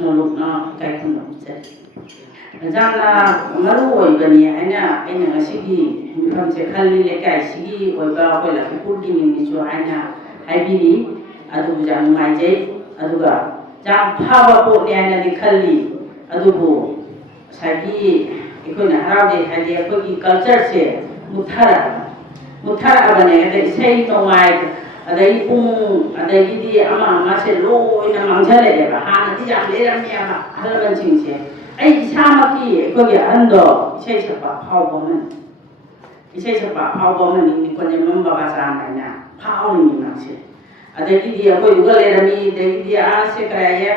ꯂꯨꯛꯅ ꯏꯀꯥꯏ ꯈꯨꯝꯅꯕ ꯆꯠꯂꯤ ꯌꯥꯝꯅ ꯃꯔꯨ ꯑꯣꯏꯕꯅꯤ ꯍꯥꯏꯅ ꯑꯩꯅ ꯉꯁꯤꯒꯤ ꯃꯤꯐꯝꯁꯦ ꯈꯜꯂꯤ ꯂꯩꯀꯥꯏꯁꯤꯒꯤ ꯑꯣꯏꯕ ꯑꯩꯈꯣꯏ ꯂꯛꯈꯤꯄꯨꯔꯒꯤ ꯃꯤꯡꯅꯤꯁꯨ ꯍꯥꯏꯅ ꯍꯥꯏꯕꯤꯔꯤ ꯑꯗꯨꯕꯨ ꯌꯥꯝ ꯅꯨꯡꯉꯥꯏꯖꯩ ꯑꯗꯨꯒ ꯌꯥꯝ ꯐꯕ ꯄꯣꯠꯅꯤ ꯍꯥꯏꯅꯗꯤ ꯈꯜꯂꯤ ꯑꯗꯨꯕꯨ ꯉꯁꯥꯏꯒꯤ ꯑꯩꯈꯣꯏꯅ ꯍꯔꯥꯎꯖꯩ ꯍꯥꯏꯗꯤ ꯑꯩꯈꯣꯏꯒꯤ ꯀꯜꯆꯔꯁꯦ ꯃꯨꯠꯊꯔꯛꯑꯕꯅꯦ ꯑꯗꯩ ꯏꯁꯩ ꯅꯣꯡꯃꯥꯏ ꯑꯗꯩ ꯄꯨꯡ ꯑꯗꯒꯤꯗꯤ ꯑꯃꯁꯦ ꯂꯣꯏꯅ ꯃꯥꯡꯁꯤꯜꯂꯛꯑꯦꯕ ꯍꯥꯟꯅꯗꯤ ꯌꯥꯝ ꯂꯩꯔꯝꯃꯦꯕ ꯑꯍꯜ ꯂꯃꯟꯁꯤꯡꯁꯦ ꯑꯩ ꯏꯁꯥꯃꯛꯀꯤ ꯑꯩꯈꯣꯏꯒꯤ ꯑꯍꯟꯗꯣ ꯏꯁꯩ ꯁꯛꯄ ꯑꯐꯥꯎꯕ ꯑꯃꯅꯤ ꯏꯁꯩ ꯁꯛꯄ ꯑꯐꯥꯎꯕ ꯑꯃꯅꯤ ꯅꯤꯀꯣꯟꯖꯦꯝꯕꯝ ꯕꯕꯥꯆꯥꯟ ꯍꯥꯏꯅ ꯐꯥꯎꯔꯤꯅꯤ ꯃꯥꯁꯦ ꯑꯗꯒꯤꯗꯤ ꯑꯩꯈꯣꯏꯗꯨꯒ ꯂꯩꯔꯝꯃꯤ ꯑꯗꯒꯤꯗꯤ ꯑꯁꯦ ꯀꯔꯥꯏꯌꯦ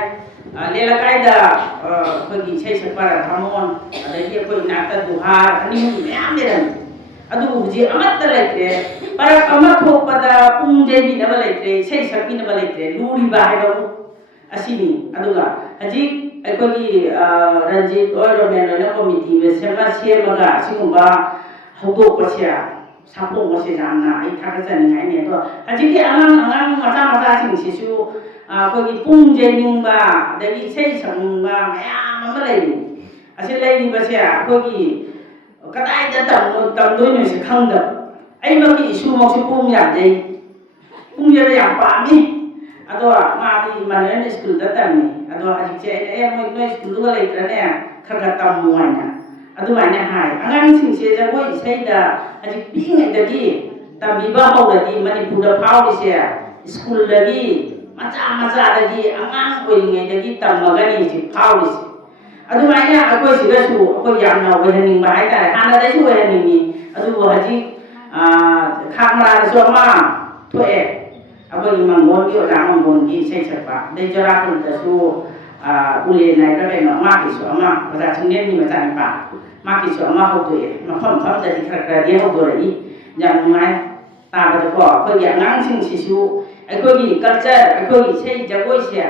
ꯂꯦꯂꯀꯥꯏꯗ ꯑꯩꯈꯣꯏꯒꯤ ꯏꯁꯩ ꯁꯛꯄ ꯔꯥꯙꯥꯃꯣꯍꯟ ꯑꯗꯒꯤ ꯑꯩꯈꯣꯏ ꯏꯅꯥꯛꯇ ꯗꯨꯍꯥꯔ ꯑꯅꯤ ꯃꯌꯥꯝ ꯂꯩꯔꯝꯃꯤ ꯑꯗꯨꯕꯨ ꯍꯧꯖꯤꯛ ꯑꯃꯠꯇ ꯂꯩꯇ꯭ꯔꯦ ꯄꯔꯛ ꯑꯃ ꯊꯣꯛꯄꯗ ꯄꯨꯡ ꯌꯩꯕꯤꯅꯕ ꯂꯩꯇ꯭ꯔꯦ ꯏꯁꯩ ꯁꯛꯄꯤꯅꯕ ꯂꯩꯇ꯭ꯔꯦ ꯂꯨꯔꯤꯕ ꯍꯥꯏꯕꯕꯨ ꯑꯁꯤꯅꯤ ꯑꯗꯨꯒ ꯍꯧꯖꯤꯛ ꯑꯩꯈꯣꯏꯒꯤ ꯔꯟꯖꯤꯠ ꯑꯣꯏ ꯔꯣꯃꯦꯟ ꯑꯣꯏꯅ ꯀꯣꯃꯤꯇꯤ ꯁꯦꯝꯃꯒ ꯑꯁꯤꯒꯨꯝꯕ ꯍꯧꯗꯣꯛꯄꯁꯦ ꯁꯥꯐꯣꯡꯕꯁꯦ ꯌꯥꯝꯅ ꯑꯩ ꯊꯥꯒꯠꯆꯅꯤꯡꯉꯥꯏꯅꯤ ꯑꯗꯣ ꯍꯧꯖꯤꯛꯀꯤ ꯑꯉꯥꯡ ꯃꯆꯥꯁꯤꯡꯁꯤꯁꯨ ꯑꯩꯈꯣꯏꯒꯤ ꯄꯨꯡ ꯌꯩꯅꯤꯡꯕ ꯑꯗꯒꯤ ꯏꯁꯩ ꯁꯛꯅꯤꯡꯕ ꯃꯌꯥꯝ ꯑꯃ ꯂꯩꯔꯤ ꯑꯁꯤ ꯂꯩꯔꯤꯕꯁꯦ ꯑꯩꯈꯣꯏꯒꯤ ꯀꯗꯥꯏꯗ ꯇꯝꯗꯣꯏꯅꯣꯁꯦ ꯈꯪꯗꯕ ꯑꯩꯃꯛꯀꯤ ꯏꯁꯨꯃꯛꯁꯨ ꯄꯨꯡ ꯌꯥꯖꯩ ꯄꯨꯡ ꯌꯩꯕ ꯌꯥꯝ ꯄꯥꯝꯃꯤ ꯑꯗꯣ ꯃꯥꯗꯤ ꯏꯃꯥꯅꯨꯑꯦꯜ ꯁ꯭ꯀꯨꯜꯗ ꯇꯝꯃꯤ ꯑꯗꯣ ꯍꯧꯖꯤꯛꯁꯦ ꯑꯩꯅ ꯅꯣꯏ ꯁ꯭ꯀꯨꯜꯗꯨꯒ ꯂꯩꯇ꯭ꯔꯅꯦ ꯈꯔ ꯇꯝꯃꯨ ꯍꯥꯏꯅ ꯑꯗꯨꯃꯥꯏꯅ ꯍꯥꯏ ꯑꯉꯥꯡꯁꯤꯡꯁꯦ ꯖꯒꯣꯏ ꯏꯁꯩꯗ ꯍꯧꯖꯤꯛ ꯄꯤꯛꯏꯉꯩꯗꯒꯤ ꯇꯝꯕꯤꯕ ꯍꯧꯔꯗꯤ ꯃꯅꯤꯄꯨꯔꯗ ꯐꯥꯎꯔꯤꯁꯦ ꯁ꯭ꯀꯨꯜꯗꯒꯤ ꯃꯆꯥꯗꯒꯤ ꯑꯉꯥꯡ ꯑꯣꯏꯔꯤꯉꯩꯗꯒꯤ ꯇꯝꯃꯒꯅꯤ ꯍꯧꯖꯤꯛ ꯐꯥꯎꯔꯤꯁꯦ ꯑꯗꯨꯃꯥꯏꯅ ꯑꯩꯈꯣꯏꯁꯤꯗꯁꯨ ꯑꯩꯈꯣꯏ ꯌꯥꯝꯅ ꯑꯣꯏꯍꯟꯅꯤꯡꯕ ꯍꯥꯏꯇꯥꯔꯦ ꯍꯥꯟꯅꯗꯩꯁꯨ ꯑꯣꯏꯍꯟꯅꯤꯡꯉꯤ ꯑꯗꯨꯕꯨ ꯍꯧꯖꯤꯛ ꯈꯥꯡꯃꯔꯥꯗꯁꯨ ꯑꯃ ꯊꯣꯛꯑꯦ ꯑꯩꯈꯣꯏꯒꯤ ꯃꯪꯒꯣꯟꯒꯤ ꯑꯣꯖꯥ ꯃꯪꯒꯣꯟꯒꯤ ꯏꯁꯩ ꯁꯛꯄ ꯑꯗꯩ ꯖꯣꯔꯥꯈꯨꯜꯗꯁꯨ ꯎꯂꯦꯟ ꯍꯥꯏꯕ꯭ꯔꯥ ꯀꯩꯅꯣ ꯃꯥꯒꯤꯁꯨ ꯑꯃ ꯑꯣꯖꯥ ꯆꯤꯡꯂꯦꯟꯒꯤ ꯃꯆꯥꯅꯨꯄꯥ ꯃꯥꯒꯤꯁꯨ ꯑꯃ ꯍꯧꯗꯣꯛꯑꯦ ꯃꯐꯝꯗꯗꯤ ꯈꯔꯗꯤ ꯍꯧꯗꯣꯔꯛꯏ ꯌꯥꯝ ꯅꯨꯡꯉꯥꯏ ꯇꯥꯕꯗꯀꯣ ꯑꯩꯈꯣꯏꯒꯤ ꯑꯉꯥꯡꯁꯤꯡꯁꯤꯁꯨ ꯑꯩꯈꯣꯏꯒꯤ ꯀꯜꯆꯔ ꯑꯩꯈꯣꯏꯒꯤ ꯏꯁꯩ ꯖꯒꯣꯏꯁꯦ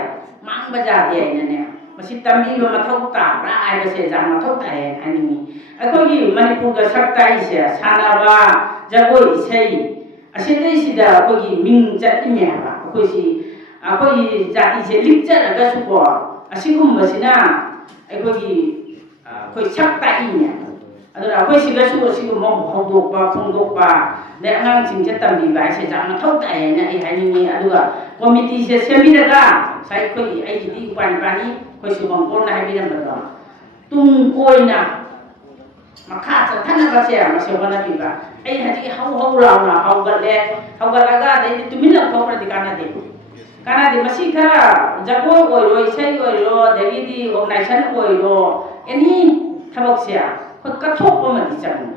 ꯃꯥꯡꯕ ꯌꯥꯗꯦ ꯍꯥꯏꯅꯅꯦ ꯃꯁꯤ ꯇꯝꯕꯤꯕ ꯃꯊꯧ ꯇꯥꯕ꯭ꯔꯥ ꯍꯥꯏꯕꯁꯦ ꯌꯥꯝ ꯃꯊꯧ ꯇꯥꯏ ꯍꯥꯏꯅꯤꯡꯉꯤ ꯑꯩꯈꯣꯏꯒꯤ ꯃꯅꯤꯄꯨꯔꯒ ꯁꯛ ꯇꯥꯛꯏꯁꯦ ꯁꯥꯟꯅꯕ ꯖꯒꯣꯏ ꯏꯁꯩ ꯑꯁꯤꯗꯩꯁꯤꯗ ꯑꯩꯈꯣꯏꯒꯤ ꯃꯤꯡ ꯆꯠꯂꯤꯅꯦ ꯍꯥꯏꯕ ꯑꯩꯈꯣꯏꯒꯤ ꯖꯥꯇꯤꯁꯦ ꯂꯤꯛꯆꯔꯒꯁꯨꯀꯣ ꯑꯁꯤꯒꯨꯝꯕꯁꯤꯅ ꯑꯩꯈꯣꯏ ꯁꯛ ꯇꯥꯛꯏꯅꯦ ꯑꯗꯨꯅ ꯑꯩꯈꯣꯏꯁꯤꯒꯁꯨ ꯑꯁꯤꯒꯨꯝꯕ ꯍꯧꯗꯣꯛꯄ ꯐꯣꯡꯗꯣꯛꯄ ꯑꯗꯩ ꯑꯉꯥꯡꯁꯤꯡꯁꯦ ꯇꯝꯕꯤꯕ ꯍꯥꯏꯁꯦ ꯌꯥꯝ ꯃꯊꯧ ꯇꯥꯏ ꯍꯥꯏꯅ ꯑꯩ ꯍꯥꯏꯅꯤꯡꯉꯤ ꯑꯗꯨꯒ ꯀꯣꯃꯤꯇꯤꯁꯦ ꯁꯦꯝꯕꯤꯔꯒ ꯉꯁꯥꯏ ꯑꯩꯒꯤꯗꯤ ꯎꯄꯥꯅꯤꯄꯥꯅꯤ ꯑꯩꯈꯣꯏ ꯁꯨꯕꯪꯀꯣꯔꯅ ꯍꯥꯏꯕꯤꯔꯝꯕꯗꯣ ꯇꯨꯡ ꯀꯣꯏꯅ ꯃꯈꯥ ꯆꯠꯊꯅꯕꯁꯦ ꯃꯁꯤ ꯍꯣꯠꯅꯕꯤꯕ ꯑꯩ ꯍꯧꯖꯤꯛ ꯍꯧ ꯂꯥꯎꯅ ꯍꯧꯒꯠꯂꯒ ꯑꯗꯩꯗꯤ ꯇꯨꯃꯤꯟꯅ ꯊꯣꯛꯈ꯭ꯔꯗꯤ ꯀꯥꯟꯅꯗꯦ ꯃꯁꯤ ꯈꯔ ꯖꯒꯣꯏ ꯑꯣꯏꯔꯣ ꯏꯁꯩ ꯑꯣꯏꯔꯣ ꯑꯗꯒꯤꯗꯤ ꯑꯣꯔꯒꯅꯥꯏꯖꯦꯁꯟ ꯑꯣꯏꯔꯣ ꯑꯦꯅꯤ ꯊꯕꯛꯁꯦ ꯑꯩꯈꯣꯏ ꯀꯠꯊꯣꯛꯄ ꯑꯃꯗꯤ ꯆꯪꯉꯤ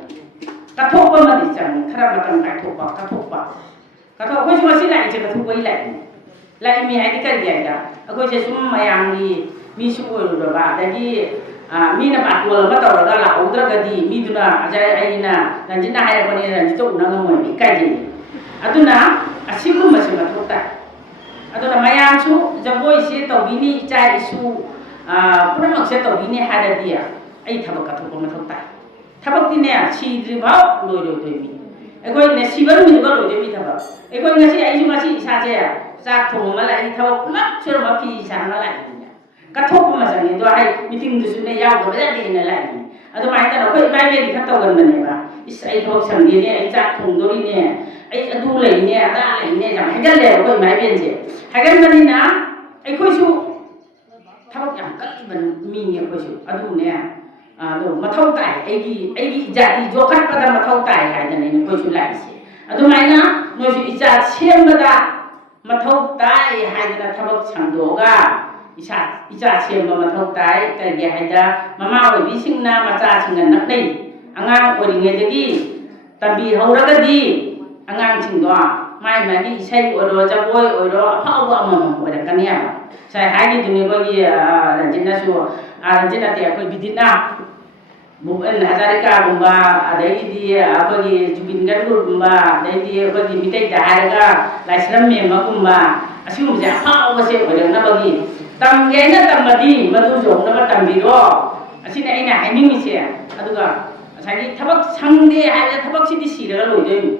खरा मतम कायथोपा कथोपा कथो अखोय मसी लाइसे कथोपई लाइमी हाइदि करि गायदा अखोय से सुम मयांगी मी सु ओइरुबा दगी मीना बातोल मा तौरगा लाउद्रगदि मीदुना अजाय आइना रंजिना हायरबनी रंजितो उनगमोय इकाइजि अदुना असिगु मसी मथोता अदुना मयांसु जगोय से तौबिनी इचा इसु पुरमक से तौबिनी हारदिया आई थबक कथोपा मथोता थबक्तिने सिद्रिभाव लोइरोइदोइमी अखोय ने सिबर मिबा लोइदोइमी थबक अखोय ngasi आइजु ngasi इसासे चाक थोंमा लाई थबक मा सुरमा फि साना लाई कथोप मजंगे दो हाय मीटिंग दुसुने याव बजादे ने लाई अदो माइ तन अखोय बाइबेल खतौगन बनेबा इस आई थबक संदिने आई चाक थोंदोरिने आई अदु लैने अदा लैने जम हेगले अखोय बाइबेल जे हेगन बनिना अखोयसु थबक याम कलिबन मीने अखोयसु अदुने अदो मथौ ताय एगी जाति जोखत पदा मथौ ताय हायदने अखोयसु लाइसे अदु माइना नोसु इजा सेमबदा मथौ ताय हायदना थबक संदोगा इचा सेम मथौ ताय कगे हायदा ममा ओबिसिंगना मचा सिंगना नकनै अंगांग ओरिङैदगी तंबी हौरगदी अंगांग सिंदो माइ मागी इसै ओरो जगोय ओरो अफाव अमम ओरकनिया साइ हागी दुनि गोगी रंजिनासु रंजिनाते अखोय बिदिना बुबन हजारिका गुंबा अदैदी अखोगी जुबिन गरुगुंबा अदैदी अखोगी मितै दाहारगा लाइस्रम मेमा गुंबा असिगुमजे अफावसे ओरनबगी तमगेना तमदी मदु जोंगना तमबिरो असिने आइना हाइनिंगिसे अदुगा असागी थबक संगदे हायदा थबक सिदि सिरगा लोइदोइमी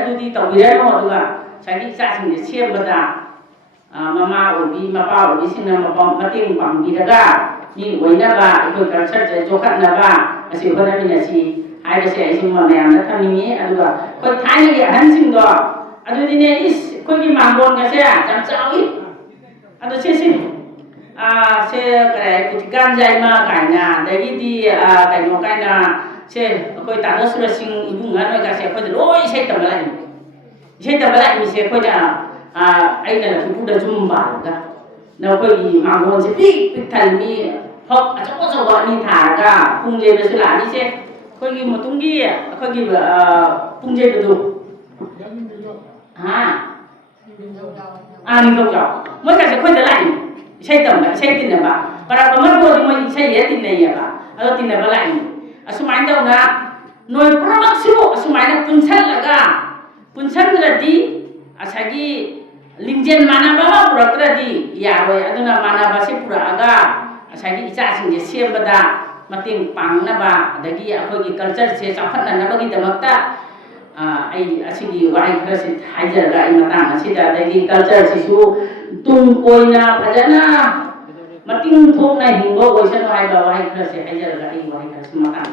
अदुदी तौबिरानो अदुगा सागी चासिंजे सेमबदा mama obi mapa obi singna mating pangbiraga ni oinaba ikoi culture je jokatnaba asi honamina si haibase aising mamayamna thamini aduga koi thaini gi ahansing do adudine is koi gi mangbon ga se jam chawi adu se se kare kutikan jai ma kaina dagi di kaino kaina se koi tanasura sing ibunga noi ga se koi loi sei tamala mi se koi da aina la tuda jumba ga na koi gi mangbon se pik thalmi hok acho ni tha ga pungje na sula ni se koi gi mutungi koi gi pungje du ni gau jau moi ka se koi da lai sei tamla sei tin ba para kamar ko di moi sei ye tin nei ba alo tin ba lai asumai da na noi product su asumai na punsan radi asagi lingjen mana ba puratradi yaroi aduna mana ba se pura aga asagi icha sing je sembada mating pangna ba adagi akhoi culture se chakhatna na ba gi damakta ai asigi wai khara se haijar ga ai matang asida adagi culture se su tung koina phajana mating thokna hingbo goisan wai ba wai khara se haijar ga ai wai khara se matang